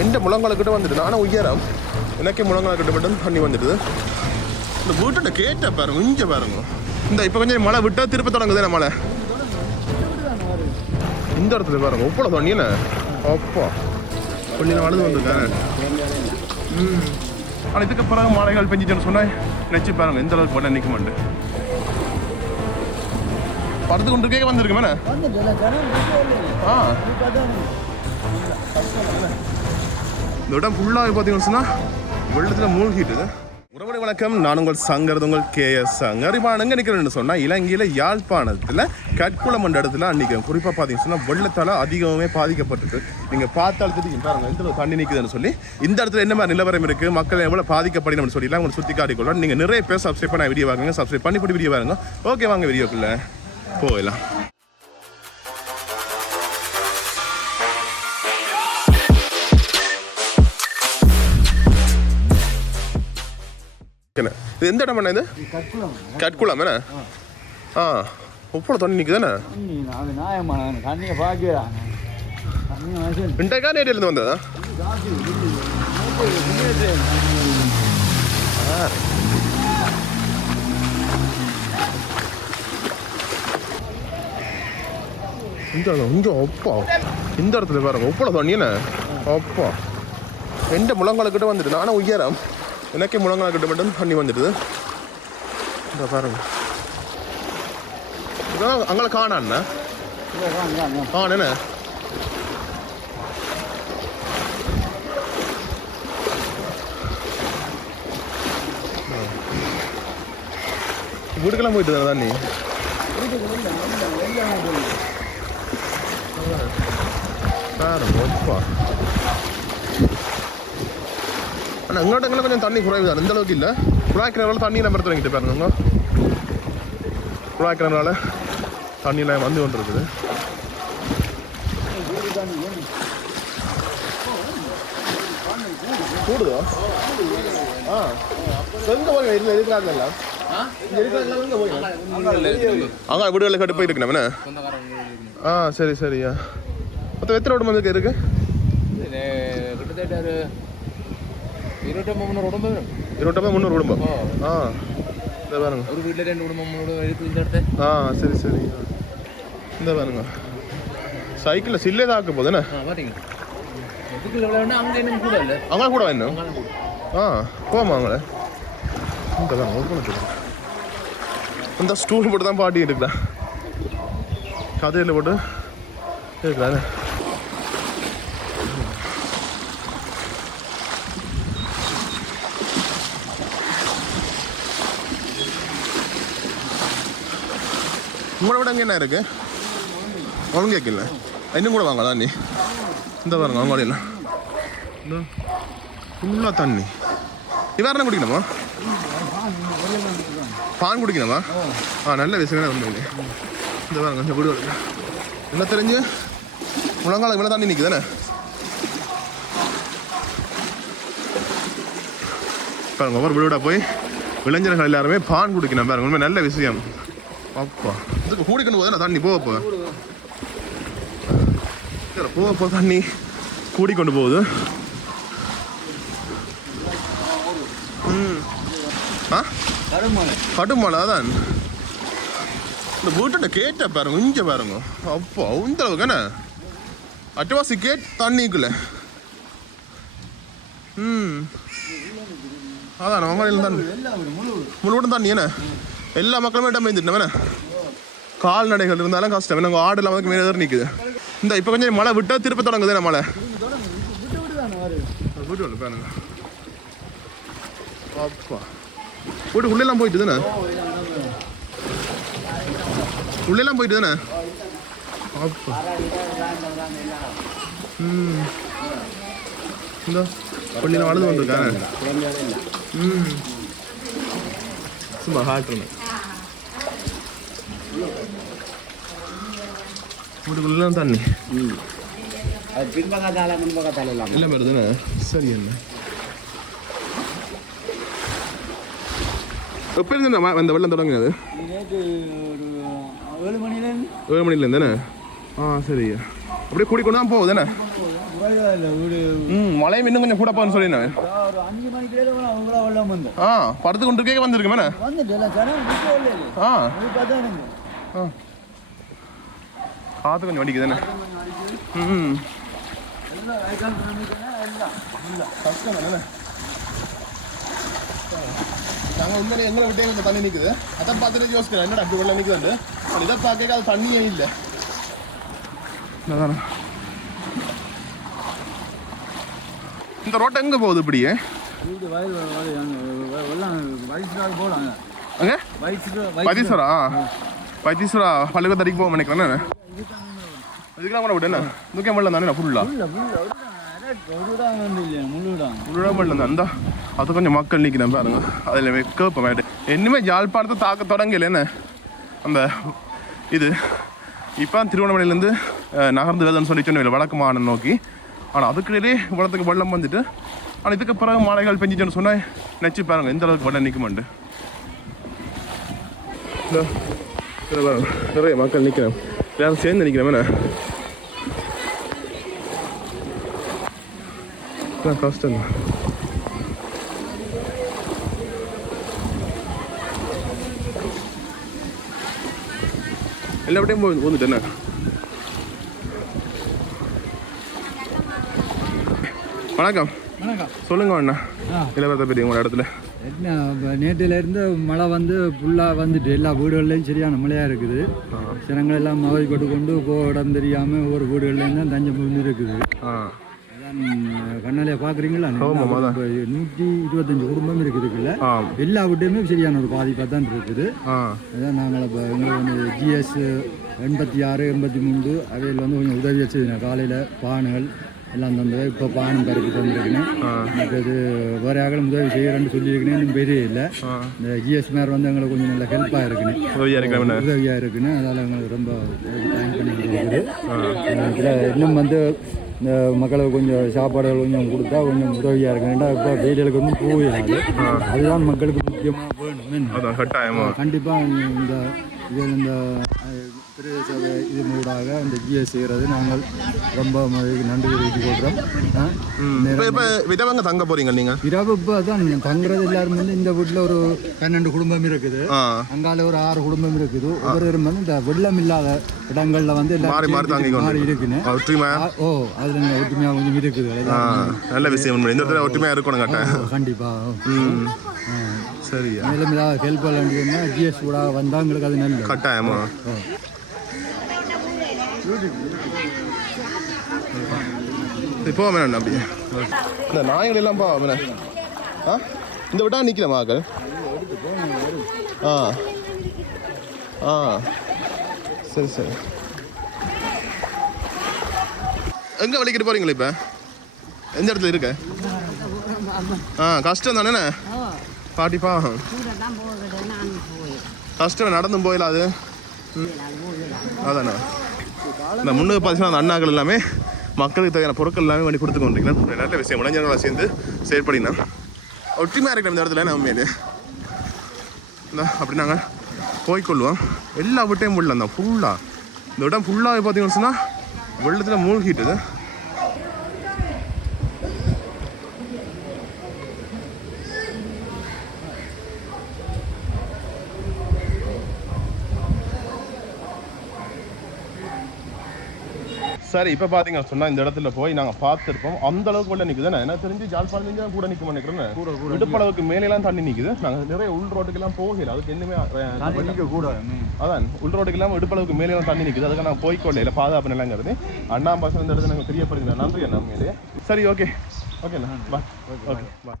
എൻ്റെ മുളങ്കാലക്കിട്ട് വന്നിട്ട് നാണെ ഉയരം எனக்கே முழங்கால் மட்டும் தண்ணி வந்துடுது. இந்த வீட்டோட கேட்ட பாருங்க, இஞ்ச பாருங்க. இந்த இப்போ கொஞ்சம் மழை விட்டா திருப்பி தொடங்குது மழை. இந்த இடத்துல பாருங்க உப்பள தண்ணி என்ன அப்பா கொஞ்சம் அழுது வந்துருக்காரு. ஆனால் இதுக்கு பிறகு மழைகள் பெஞ்சிச்சுன்னு சொன்னால் நினச்சி பாருங்க எந்த அளவுக்கு போட்டால் நிற்க மாட்டேன். படத்து கொண்டு கேட்க வந்திருக்கு மேலே. இந்த இடம் ஃபுல்லாக பார்த்தீங்கன்னு சொன்னால் வெள்ளத்தில் மூழ்கிட்டுது. உறவுடைய வணக்கம், நான் உங்கள் சங்கர், உங்கள் KS சங்கர். இப்போ நான் எங்கே நிற்கிறேன்னு சொன்னால் இலங்கையில் யாழ்ப்பாணத்தில் கட்குளம் என்ற இடத்துல நிற்கிறேன். குறிப்பாக பார்த்தீங்கன்னு சொன்னால் வெள்ளத்தால் அதிகமே பாதிக்கப்பட்டிருக்கு. நீங்கள் பார்த்தால் தெரியும் பாருங்கள் எந்த தண்ணி நிற்குதுன்னு சொல்லி. இந்த இடத்துல என்ன மாதிரி நிலவரம் இருக்குது, மக்கள் எவ்வளோ பாதிக்கப்படணும்னு சொல்லிலாம் உங்களுக்கு சுற்றி காட்டிக்கொள்ளலாம். நீங்கள் நிறைய பேர் சப்ஸ்கிரைப் பண்ண வீடியோ வாங்குங்க, சப்ஸ்கிரைப் பண்ணி வீடியோ வாங்க. ஓகே வாங்க வீடியோக்குள்ளே போகலாம். இது எந்த இடம் பண்ண? இது கட்குளம் என்ன? உப்பள தண்ணி நிற்குதானே? இன்றைக்கா நேரிலிருந்து வந்ததா? கொஞ்சம் அப்பா இந்த இடத்துல பாருங்க உப்பள தண்ணி என்ன அப்பா எந்த முழங்காலக்கிட்ட வந்துட்டு நானும் உயரம் எனக்கே முழங்கால் கிட்ட மட்டும் தண்ணி வந்துடுது. இந்த பாருங்க அங்கே காணாண்ணா காணே வீட்டுக்கெல்லாம் போயிட்டு தானே தண்ணி. பாருங்க அப்பா ஆனால் எங்கள்கிட்ட கொஞ்சம் தண்ணி குறைவு தான், இந்த அளவுக்கு இல்லை. குழாய்க்கிறனால தண்ணி நம்ம எடுத்து வாங்கிட்டு பாருங்க. குழாய்க்கிறனால தண்ணியெல்லாம் வந்து கொண்டு இருக்குது. கூடுதோ? எங்கே போய் இருக்கிறாங்கல்ல அங்கே வீடுகளில் கட்டு போயிருக்கேன். சரி சரியா. மொத்தம் எத்தனை குடும்பம் இருக்கு? 2300 குடும்பம். இந்த பாருங்க ஒரு வீட்டில் 2 குடும்பம். சரி சரி. இந்த பாருங்க சைக்கிளில் சில்லே தாக்க போதுண்ணே. அங்கே கூட வேணும். போமா அவங்கள. இந்த பாருங்க இந்த ஸ்டூல் போட்டு தான் பாட்டி இருக்குடா, கதையில் போட்டு இருக்குறாரு. உங்களோட விட அங்கே என்ன இருக்கு? ஒழுங்கு கேட்கல இன்னும் கூட வாங்க தண்ணி. இந்த பாருங்க அவங்கள இந்த ஃபுல்லாக தண்ணி. இது வேறு என்ன குடிக்கணுமா? பான் குடிக்கணுமா? நல்ல விஷயம் வந்து இந்த பாருங்க கொஞ்சம் குடி வருது. என்ன தெரிஞ்சு முழங்கால இவ்வளோ தண்ணி நிற்குதானே. பாருங்க ஒவ்வொரு வீடோட போய் இளைஞர்கள் எல்லாருமே பான் குடிக்கணும். பாருங்க உண்மை நல்ல விஷயம். அப்பா இதுக்கு கூடிக்கொண்டு போதுண்ணா தண்ணி போவப்போ போவப்போ தண்ணி கூடிக்கொண்டு போகுது. கடுமலை அதான் இந்த வீட்டோட கேட்ட பாருங்க, இஞ்ச பாருங்க அப்பா இந்த அளவுக்கு என்ன அட்டவாசி கேட் தண்ணிக்குள்ள. அதான் அவங்க தண்ணி முழுவதும் தண்ணி என்ன எல்லா மக்களுமே இடம் பெய்ஞ்சிட்டேன். கால்நடைகள் இருந்தாலும் கஷ்டம். எனக்கு ஆடுலாம் வந்து மேலே தான் நிற்குது. இந்த இப்போ கொஞ்சம் மழை விட்டால் திருப்பி தொடங்குது மழை. வீட்டு ஒன்று பாருங்க அப்பா வீட்டு உள்ளெல்லாம் போயிட்டு தானே, உள்ளெல்லாம் போயிட்டு தானே அப்பா. இந்த பள்ளியெல்லாம் வளர்ந்து வந்துருக்காங்க. சும்மா ஹாட்டுன்னு வீட்டுக்குள்ளெல்லாம் தண்ணி எல்லாம் வருதுண்ணே. சரி என்ன எப்போ இருந்து அந்த வெள்ளம் தொடங்குது? 7 மணிலேருந்து தானே. சரியா அப்படியே கூடிக்கொண்டு தான் போகுதுண்ணே. மழையும் இன்னும் கொஞ்சம் கூட போன்னு சொல்லி நான் ஒரு 5 மணிக்கு அவ்வளோ வெள்ளம் வந்து படுத்து கொண்டு இருக்கே வந்திருக்கு மேலே காற்று கொஞ்சம் வடிக்குது தானே கஷ்டம் தானே நாங்கள் உண்மையிலே எங்களை விட்டே கொஞ்சம் தண்ணி நிற்குது அதை பார்த்துட்டு யோசிக்கிறேன் என்னடா அப்படி வெள்ளம் நிற்குது இதை பார்க்க அது தண்ணியே இல்லை இந்த ரோட்டை எங்கே போகுது இப்படியே அங்கே வைத்தீஸ்வரா பள்ளிக்கூடத்துக்கு போக நினைக்கிறேன் இதுக்கெல்லாம் கூட விட்டு என்ன முக்கியம் வெள்ளம் தானே ஃபுல்லா முழுடாமல் அந்த அது கொஞ்சம் மக்கள் நிற்கிறேன் பாருங்க அதில் கேட்பேன் இன்னுமே யாழ்ப்பாணத்தை தாக்க தொடங்கல என்ன அந்த இது இப்போ திருவண்ணாமலையிலேருந்து நகர்ந்து வேதன்னு சொல்லி சொன்ன வடக்கு மாநிலம் நோக்கி ஆனால் அதுக்கிடையே வெள்ளத்துக்கு வெள்ளம் வந்துட்டு ஆனால் இதுக்கு பிறகு மழைகள் பெஞ்சிச்சுன்னு சொன்னால் நினச்சி பாருங்கள் எந்த அளவுக்கு வெள்ளம் நிற்க மாட்டேன் நிறைய மக்கள் நிற்கிறேன் எல்லாரும் சேர்ந்து நிற்கிறேன் கஷ்டம் தான் எல்லா விட்டையும் வந்துட்டேண்ணே வணக்கம் சொல்லுங்க அண்ணா இளவரத்தை பற்றி உங்களோட இடத்துல என்ன நேற்றுலேருந்து மழை வந்து ஃபுல்லாக வந்துட்டு எல்லா வீடுகள்லையும் சரியான மழையாக இருக்குது ஜனங்கள் எல்லாம் மழை கொண்டு போக இடம் தெரியாமல் ஒவ்வொரு வீடுகள்லேயும் தான் தஞ்சம் வந்து இருக்குது அதான் கண்ணாலே பார்க்குறீங்களா 125 குடும்பம் இருக்குதுக்குள்ள எல்லா வீட்டையுமே சரியான ஒரு பாதிப்பாக தான் இருக்குது அதான் நாங்கள் இப்போ எங்களுக்கு வந்து GS 86 83 அவையில் வந்து கொஞ்சம் உதவி வச்சதுண்ணே காலையில் பானைகள் எல்லாம் தந்தது இப்போ பானம் கரைக்கு தந்துருக்குன்னு எனக்கு அது வேறு யாரும் உதவி செய்கிறேன்னு சொல்லியிருக்குன்னு இன்னும் பெரிய இல்லை இந்த GS மேர் வந்து எங்களுக்கு கொஞ்சம் நல்ல ஹெல்ப்பாக இருக்குன்னு உதவியாக இருக்குன்னு அதனால் எங்களுக்கு ரொம்ப தேங்க் பண்ணிட்டு இதில் இன்னும் வந்து இந்த மக்களுக்கு கொஞ்சம் சாப்பாடுகள் கொஞ்சம் கொடுத்தா கொஞ்சம் உதவியாக இருக்குன்னா இப்போ வெயிலுக்கு ஒன்றும் போயிடாது அதுதான் மக்களுக்கு முக்கியமாக வேணும் கண்டிப்பாக இந்த இதில் இந்த பிரதேச இது மூடாக இந்த GS செய்கிறது நாங்கள் ரொம்ப நன்றி தெரிவித்து கொள்கிறோம். விதவங்க தங்க போறீங்க நீங்கள் இரவு இப்போ தான் தங்குறது எல்லாரும் வந்து இந்த வீட்டில் ஒரு 12 குடும்பம் இருக்குது, அங்கால ஒரு 6 குடும்பம் இருக்குது. ஒவ்வொருவரும் வந்து இந்த வெள்ளம் இல்லாத இடங்கள்ல வந்து மாறி இருக்குன்னு அதில் ஒற்றுமையாக கொஞ்சம் இருக்குது. நல்ல விஷயம், இந்த இடத்துல ஒற்றுமையாக இருக்கணும் கண்டிப்பாக. சரியா மேலும் ஏதாவது ஹெல்ப் பண்ணணும்னா GS கூட வந்தால் எங்களுக்கு அது நல்ல கட்டாயமா. இப்போ வேணும் அப்படியே இந்த நாய்கள் எல்லாம் இந்த விட்டா நிற்கிற மாக்கள். சரி சரி. எங்கே வலிக்கிட்டு போறீங்களா இப்போ? எந்த இடத்துல இருக்க? கஷ்டம் தானே பாட்டிப்பா, கஷ்டம் நடந்தும் போயிடலாம் அது. அதாண்ணா இந்த முன்னுக்கு பார்த்தீங்கன்னா அந்த அண்ணாக்கள் எல்லாமே மக்களுக்கு தேவையான பொருட்கள் எல்லாமே பண்ணி கொடுத்து கொண்டிருக்கிறேன். நல்ல விஷயம், இளைஞர்களாக சேர்ந்து செயற்படினா ஒற்றுமையாக இருக்கிற இந்த இடத்துல நம்ம இது அப்படி நாங்கள் போய்க்கொள்வோம். எல்லா வீட்டையும் உள்ள தான் ஃபுல்லாக இந்த இடம் ஃபுல்லாக பார்த்தீங்கன்னு சொன்னால் வெள்ளத்தில் மூழ்கிட்டுது. சரி, இப்போ பார்த்தீங்கன்னு சொன்னால் இந்த இடத்துல போய் நாங்கள் பார்த்துருப்போம். அந்த அளவுக்கு வெள்ளம் நிற்குது. எனக்கு தெரிஞ்சு ஜாழ்ப்பாணம் கூட நிற்க நினைக்கிறேன். இடுப்பளவுக்கு மேலாம் தண்ணி நிற்குது. நாங்கள் நிறைய உள் ரோட்டுக்கெல்லாம் போகல, அதுக்கு இன்னுமே அதான் உள் ரோட்டுக்கெல்லாம் இடுப்பளவுக்கு மேலாம் தண்ணி நிற்குது. அதுக்கு நாங்கள் போய்க்கொள்ள இல்லை, பாதுகாப்பு நிலைங்கிறது அண்ணா பாசம் இந்த இடத்துல நாங்கள் தெரியப்படுகிறேன். நன்றி அண்ணா மேலே. சரி, ஓகே ஓகேண்ணா, பா. ஓகே பா.